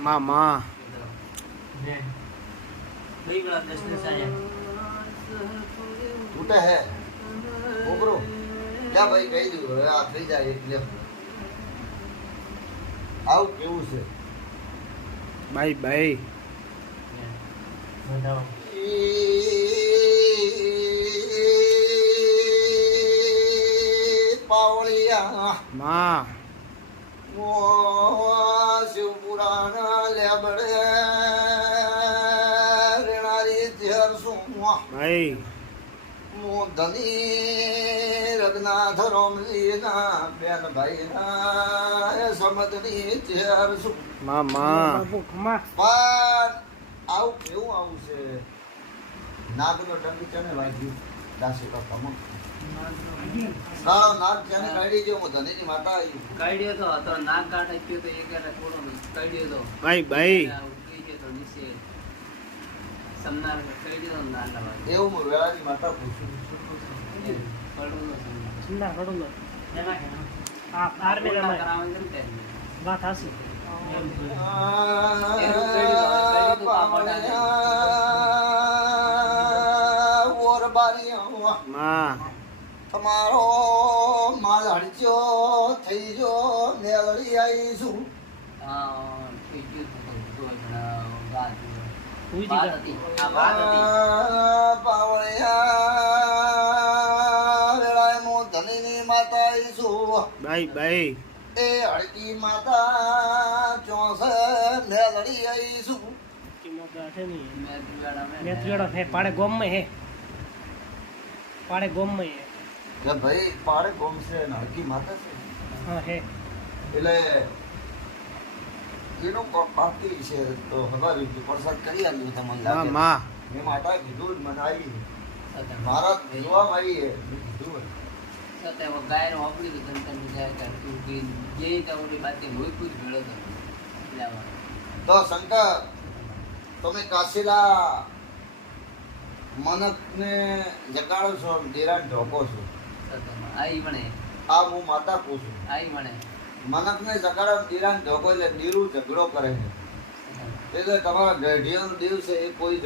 मामा टूटे है उबरो क्या भाई कही दू હવે આ થઈ જાય એટલે આવ કેવું છે बाय बाय પાવળિયા माँ ઓ શિવપુરાણ લેબડે રેણારી ઝેર સું भाई મો ધની રઘનાથ રોમલીના બેન ભાઈના સમદની ઝેર સું मामा પણ આવું કેવું આવું છે નાગનો ડંગ ચને વાગ્યું દાસી કાકામાં નાગ ચને કાઢી ગયો હું ધનીની માતા આવી કાઢ્યો તો નાક કાઢે ગયો તો એક એટલે થોડો કાઢ્યો તો बाय बाय ઉતરી ગયો તો નીચે સમનાર કાઢ્યો તો ના લાવા એવું હું વેળાની માતા પૂછું પડું સુંદર પડું એના આ આર મે કરાવવાનું કેમ તે વાત હાસી ઓર બારી माँ તમારો માલ હડજો થઈ જો મેળવી આવીશું હા થઈ ગયું તો ઘણા વાત ઉઈ વાત દીધા હતી આ વાત હતી પાવળિયા વેળાએ મો ધનીની માતા આવીશું बाय बाय એ હડકી માતા ચોસે મેળવી આવીશું કે મોકા છે ની મેં દિવાડા મે ત્રીડો હે પાડે ગોમ માં હે પાડે ગોમ માં હે કે ભાઈ પાડે કોમ છે ને હડકી માતા છે હા હે એટલે એનું બાકી છે તો હવારી પ્રસાદ કરી આપ્યું તમને माँ લાગે माँ મેં માતા કીધું જ મને આવી સતે મારા જોવામાં આવી છે મેં કીધું સતે वो ગાયર ઓપડી તો તને જાય કે તું જે તવડી બાતી હોય કુછ ભેળો તો લાવા તો શંકર તમે કાશીલા મનકને જગાડો છો ધીરાન ઢોકો છો સતે આઈ બણે આ હું માતા પૂછું આઈ બણે મનકને જગાડો ધીરાન ઢોકો એટલે ધીરું ઝઘડો કરે છે એટલે તમારા ગઢિયાનો દિવસ છે એ કોઈ